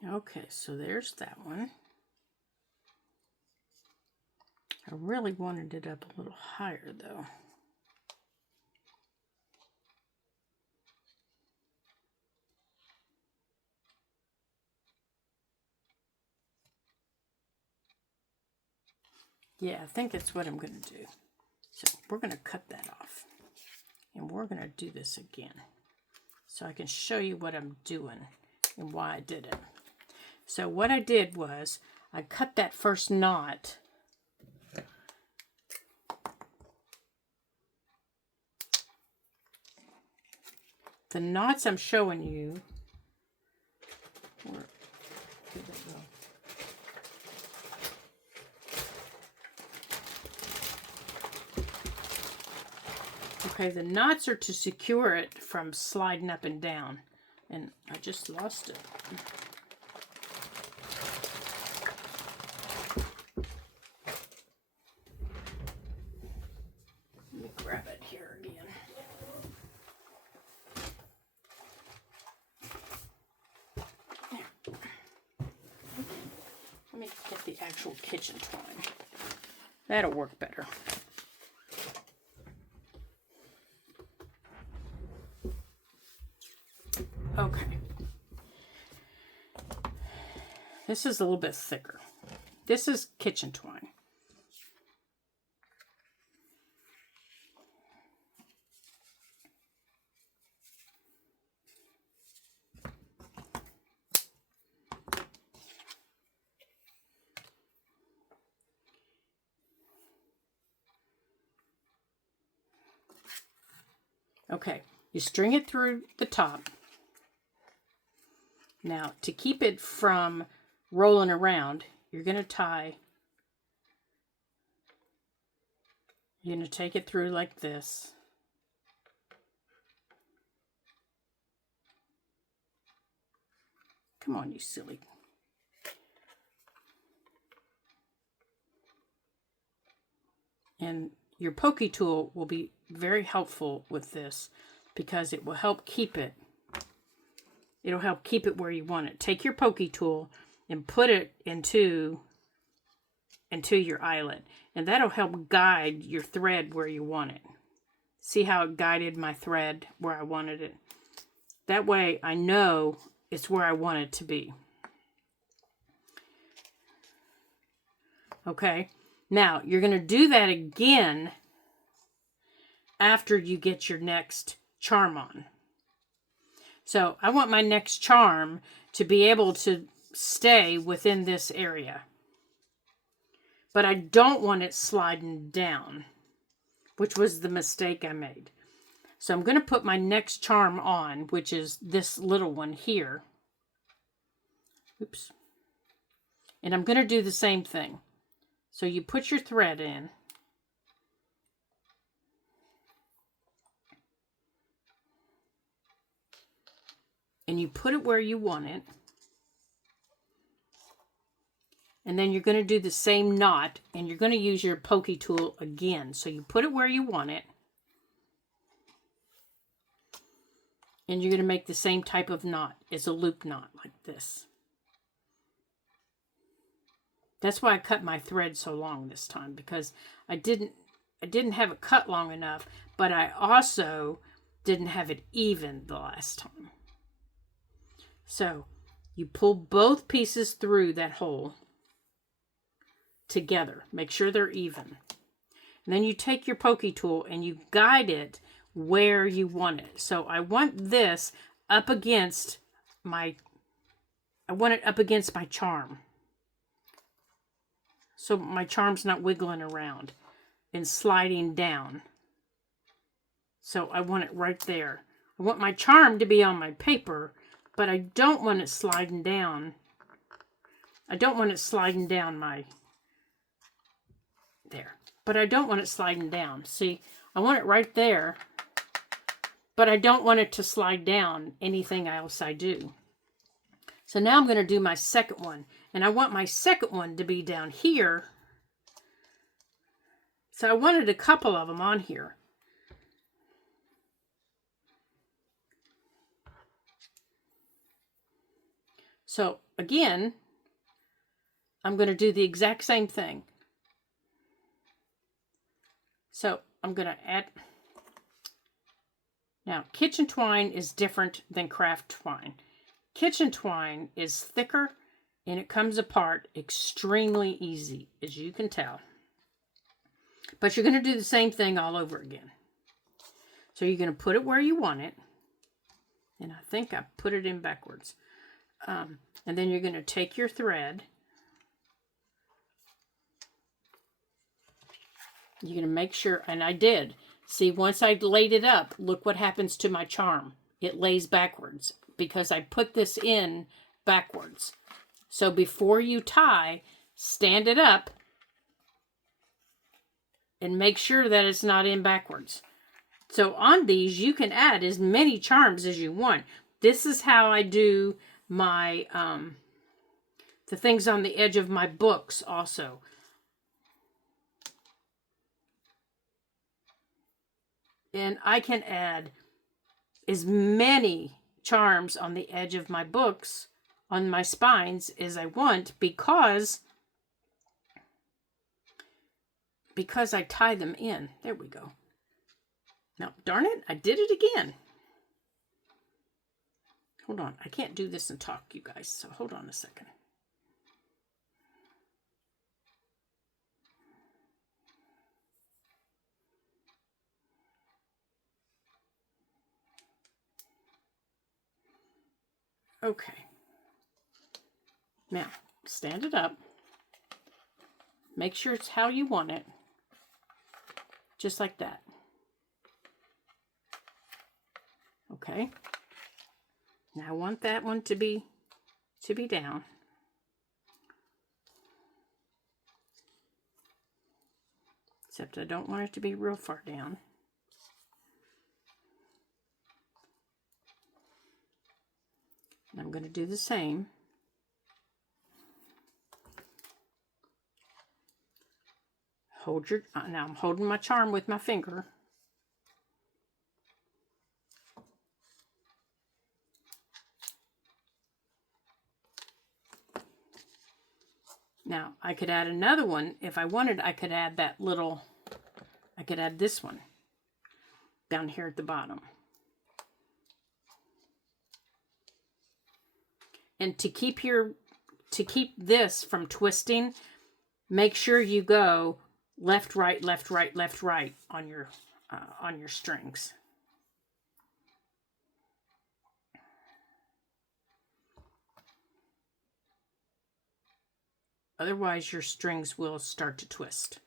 Okay, so there's that one. I really wanted it up a little higher though. Yeah, I think that's what I'm going to do. So we're going to cut that off. And we're going to do this again. So I can show you what I'm doing and why I did it. So what I did was I cut that first knot. The knots I'm showing you, where did it go? Okay, the knots are to secure it from sliding up and down. And I just lost it. Let me grab it here again. There. Let me get the actual kitchen twine. That'll work better. Okay. This is a little bit thicker. This is kitchen twine. Okay, you string it through the top. Now, to keep it from rolling around, you're going to take it through like this. Come on, you silly. And your pokey tool will be very helpful with this because it will help keep it. It'll help keep it where you want it. Take your pokey tool and put it into your eyelet. And that'll help guide your thread where you want it. See how it guided my thread where I wanted it? That way I know it's where I want it to be. Okay, now you're going to do that again after you get your next charm on. So I want my next charm to be able to stay within this area. But I don't want it sliding down, which was the mistake I made. So I'm going to put my next charm on, which is this little one here. Oops. And I'm going to do the same thing. So you put your thread in. And you put it where you want it. And then you're going to do the same knot. And you're going to use your pokey tool again. So you put it where you want it. And you're going to make the same type of knot as a loop knot like this. That's why I cut my thread so long this time, because I didn't have it cut long enough, but I also didn't have it even the last time. So you pull both pieces through that hole together. Make sure they're even. And then you take your pokey tool and you guide it where you want it. So I want this up against my charm. So my charm's not wiggling around and sliding down. So I want it right there. I want my charm to be on my paper, but I don't want it sliding down. I don't want it sliding down there. But I don't want it sliding down. See, I want it right there, but I don't want it to slide down anything else I do. So now I'm going to do my second one. And I want my second one to be down here. So I wanted a couple of them on here. So again, I'm going to do the exact same thing. So I'm going to add. Now, kitchen twine is different than craft twine. Kitchen twine is thicker and it comes apart extremely easy, as you can tell. But you're going to do the same thing all over again. So you're going to put it where you want it. And I think I put it in backwards. And then you're going to take your thread. You're going to make sure, and I did. See, once I laid it up, look what happens to my charm. It lays backwards because I put this in backwards. So before you tie, stand it up and make sure that it's not in backwards. So on these, you can add as many charms as you want. This is how I do my, the things on the edge of my books also. And I can add as many charms on the edge of my books, on my spines, as I want because I tie them in. There we go. Now, darn it, I did it again. Hold on, I can't do this and talk, you guys, so hold on a second. Okay. Now, stand it up. Make sure it's how you want it. Just like that. Okay. Now I want that one to be down. Except I don't want it to be real far down. And I'm going to do the same. Hold your, now I'm holding my charm with my finger. Now, I could add another one. If I wanted, I could add that little, I could add this one down here at the bottom. And to keep this from twisting, make sure you go left, right, left, right, left, right on your strings. Otherwise, your strings will start to twist.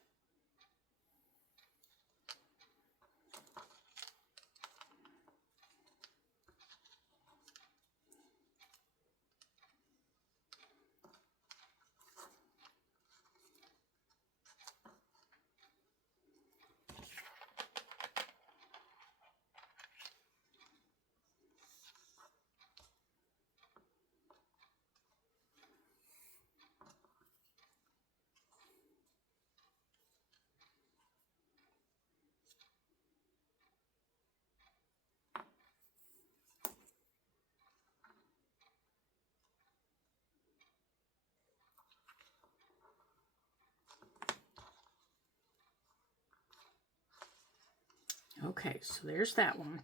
Okay, so there's that one.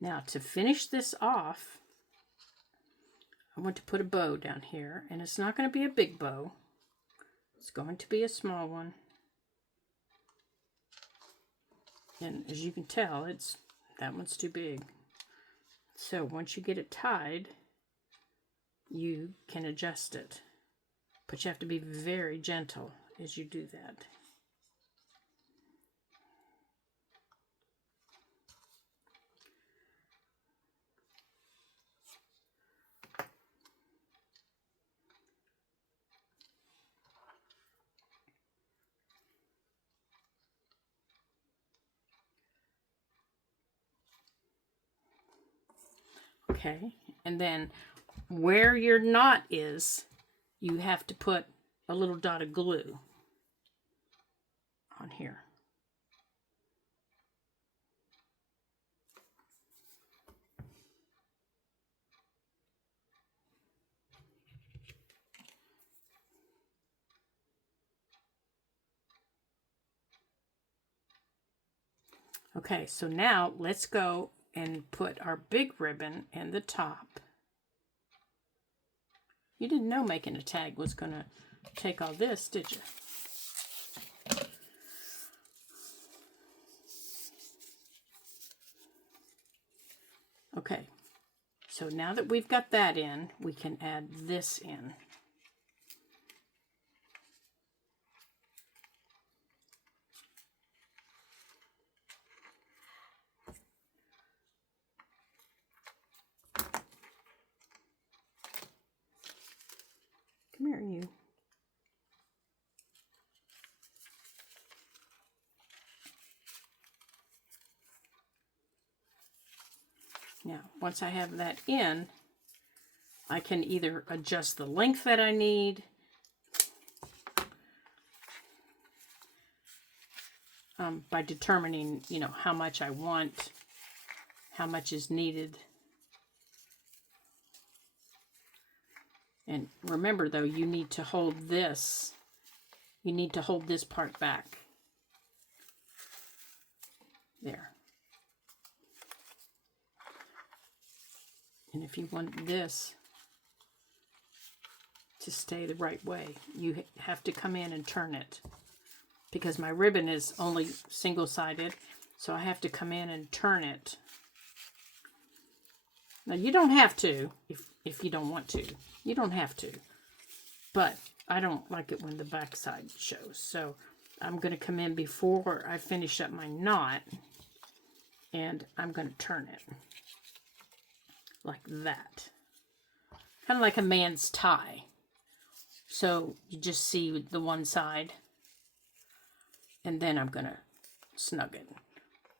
Now to finish this off, I want to put a bow down here, and it's not going to be a big bow. It's going to be a small one. And as you can tell, that one's too big. So once you get it tied, you can adjust it. But you have to be very gentle as you do that. Okay, and then where your knot is, you have to put a little dot of glue on here. Okay, so now let's go and put our big ribbon in the top. You didn't know making a tag was going to take all this, did you? Okay, so now that we've got that in, we can add this in. Come here, you. Now, once I have that in, I can either adjust the length that I need, by determining, you know, how much I want, how much is needed. And remember, though, you need to hold this. You need to hold this part back. There. And if you want this to stay the right way, you have to come in and turn it. Because my ribbon is only single-sided, so I have to come in and turn it. Now, you don't have to if you don't want to. You don't have to. But I don't like it when the back side shows. So I'm going to come in before I finish up my knot, and I'm going to turn it. Like that. Kind of like a man's tie. So you just see the one side. And then I'm going to snug it.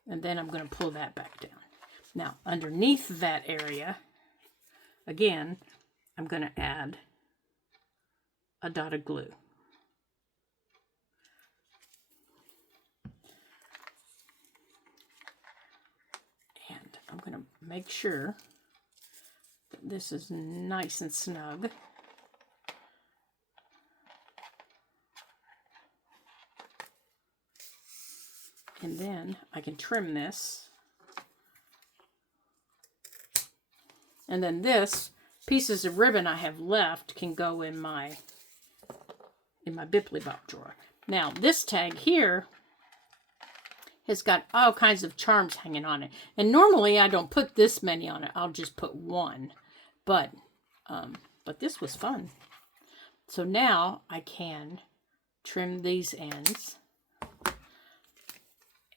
And then I'm going to pull that back down. Now, underneath that area, again, I'm going to add a dot of glue. And I'm going to make sure that this is nice and snug. And then I can trim this. And then this pieces of ribbon I have left can go in my Bipley Bop drawer. Now, this tag here has got all kinds of charms hanging on it. And normally I don't put this many on it. I'll just put one. But this was fun. So now I can trim these ends.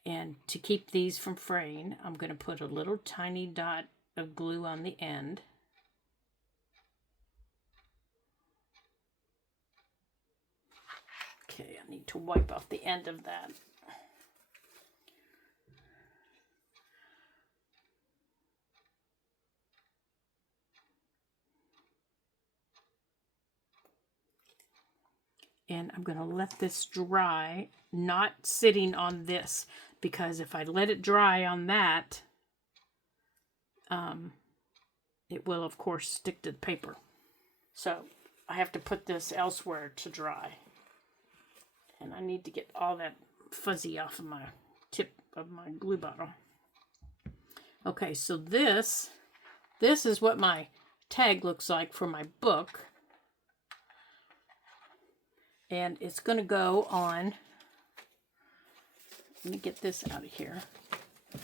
And to keep these from fraying, I'm going to put a little tiny dot of glue on the end. Okay, I need to wipe off the end of that. And I'm going to let this dry, not sitting on this, because if I let it dry on that, it will, of course, stick to the paper. So I have to put this elsewhere to dry. And I need to get all that fuzzy off of my tip of my glue bottle. Okay, so this is what my tag looks like for my book. And it's going to go on, let me get this out of here.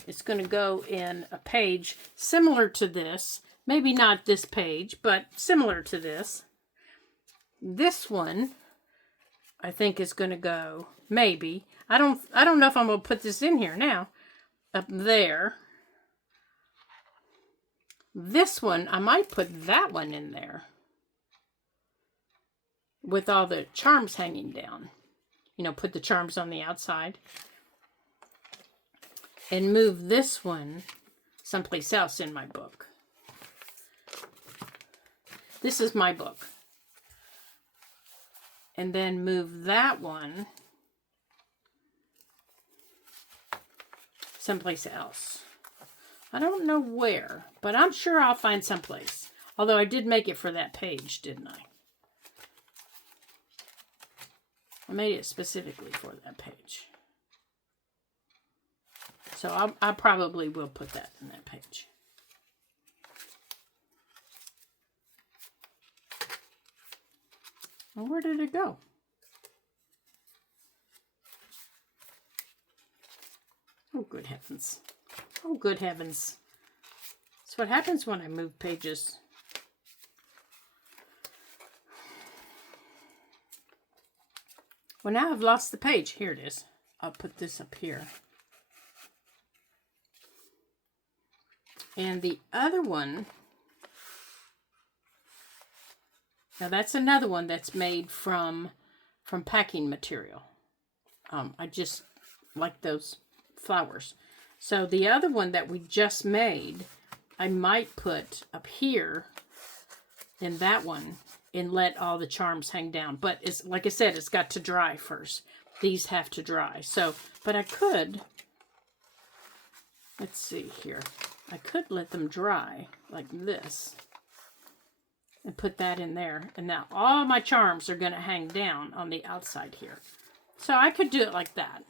It's going to go in a page similar to this. Maybe not this page, but similar to this. This one, I think, is going to go, maybe. I don't know if I'm going to put this in here now. Up there. This one, I might put that one in there. With all the charms hanging down. You know, put the charms on the outside. And move this one someplace else in my book. This is my book. And then move that one someplace else. I don't know where, but I'm sure I'll find someplace. Although I did make it for that page, didn't I? I made it specifically for that page. So I probably will put that in that page. Well, where did it go? Oh, good heavens. Oh, good heavens. That's what happens when I move pages. Well, now I've lost the page. Here it is. I'll put this up here. And the other one, now that's another one that's made from packing material. I just like those flowers. So the other one that we just made, I might put up here in that one and let all the charms hang down. But it's like I said, it's got to dry first. These have to dry. So, but I could, let's see here. I could let them dry like this and put that in there. And now all my charms are going to hang down on the outside here. So I could do it like that.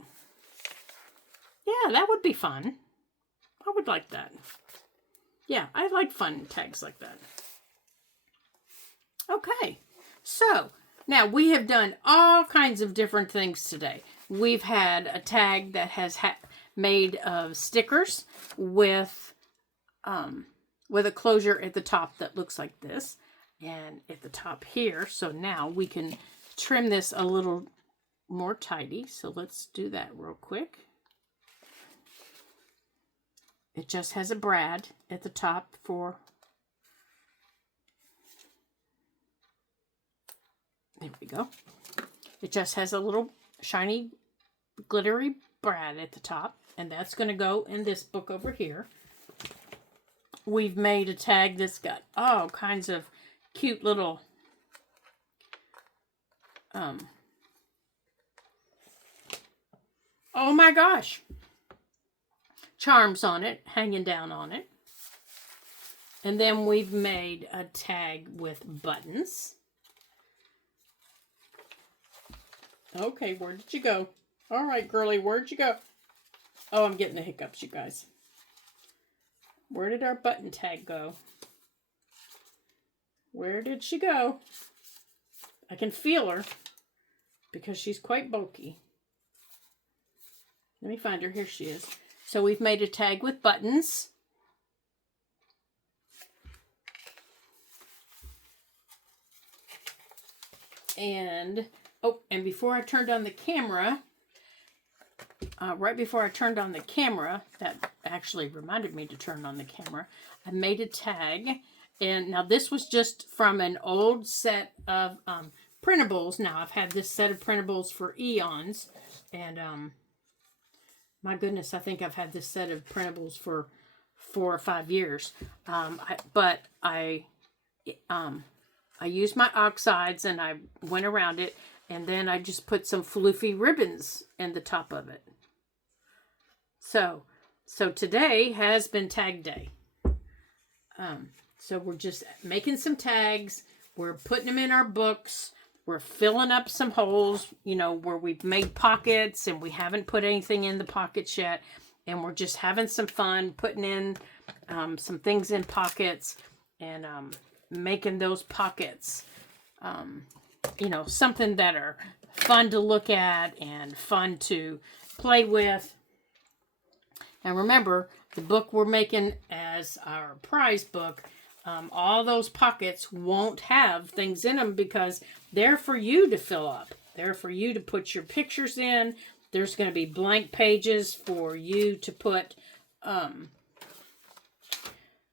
Yeah, that would be fun. I would like that. Yeah, I like fun tags like that. Okay, so now we have done all kinds of different things today. We've had a tag that has made of stickers with a closure at the top that looks like this, and at the top here. So now we can trim this a little more tidy. So let's do that real quick. It just has a brad at the top for, there we go. It just has a little shiny, glittery brad at the top, and that's going to go in this book over here. We've made a tag that's got all kinds of cute little oh my gosh, charms on it, hanging down on it. And then we've made a tag with buttons. Okay, where did you go? All right, girly, where'd you go? Oh, I'm getting the hiccups, you guys. Where did our button tag go? Where did she go? I can feel her because she's quite bulky. Let me find her. Here she is. So we've made a tag with buttons. And, oh, and before I turned on the camera, right before I turned on the camera, that actually reminded me to turn on the camera, I made a tag. And now this was just from an old set of printables. Now I've had this set of printables for eons. And my goodness, I think I've had this set of printables for 4 or 5 years. I used my oxides and I went around it. And then I just put some floofy ribbons in the top of it. So today has been tag day. So we're just making some tags. We're putting them in our books. We're filling up some holes, you know, where we've made pockets and we haven't put anything in the pockets yet. And we're just having some fun putting in some things in pockets and making those pockets, you know, something that are fun to look at and fun to play with. And remember, the book we're making as our prize book, all those pockets won't have things in them because they're for you to fill up. They're for you to put your pictures in. There's going to be blank pages for you to put,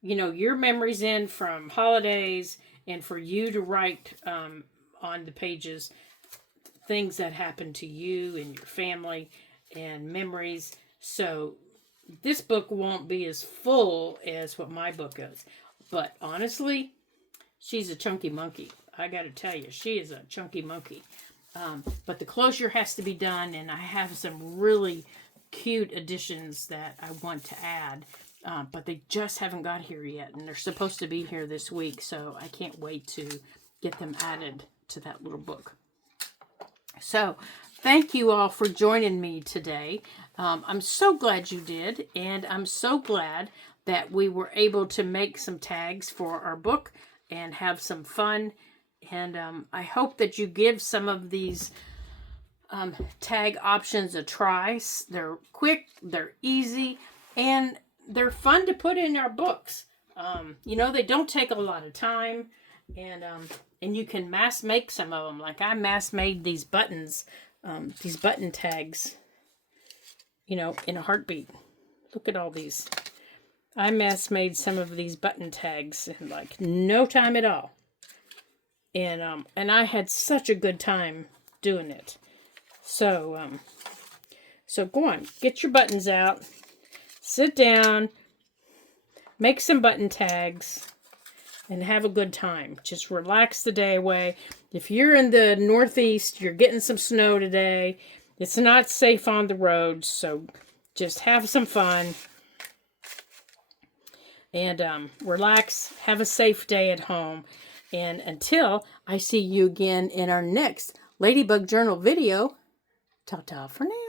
you know, your memories in from holidays and for you to write on the pages things that happened to you and your family and memories. So this book won't be as full as what my book is. But honestly, she's a chunky monkey. I got to tell you, she is a chunky monkey. But the closure has to be done, and I have some really cute additions that I want to add. But they just haven't got here yet, and they're supposed to be here this week, so I can't wait to get them added to that little book. So, thank you all for joining me today. I'm so glad you did, and I'm so glad that we were able to make some tags for our book and have some fun. And I hope that you give some of these tag options a try. They're quick, they're easy, and they're fun to put in our books. You know, they don't take a lot of time, and you can mass make some of them. Like I mass made these buttons, these button tags, you know, in a heartbeat. Look at all these. I mass made some of these button tags in like no time at all. And I had such a good time doing it. So so go on, get your buttons out, sit down, make some button tags, and have a good time. Just relax the day away. If you're in the Northeast, you're getting some snow today. It's not safe on the roads, so just have some fun. And relax, have a safe day at home. And until I see you again in our next Ladybug Journal video, ta-ta for now.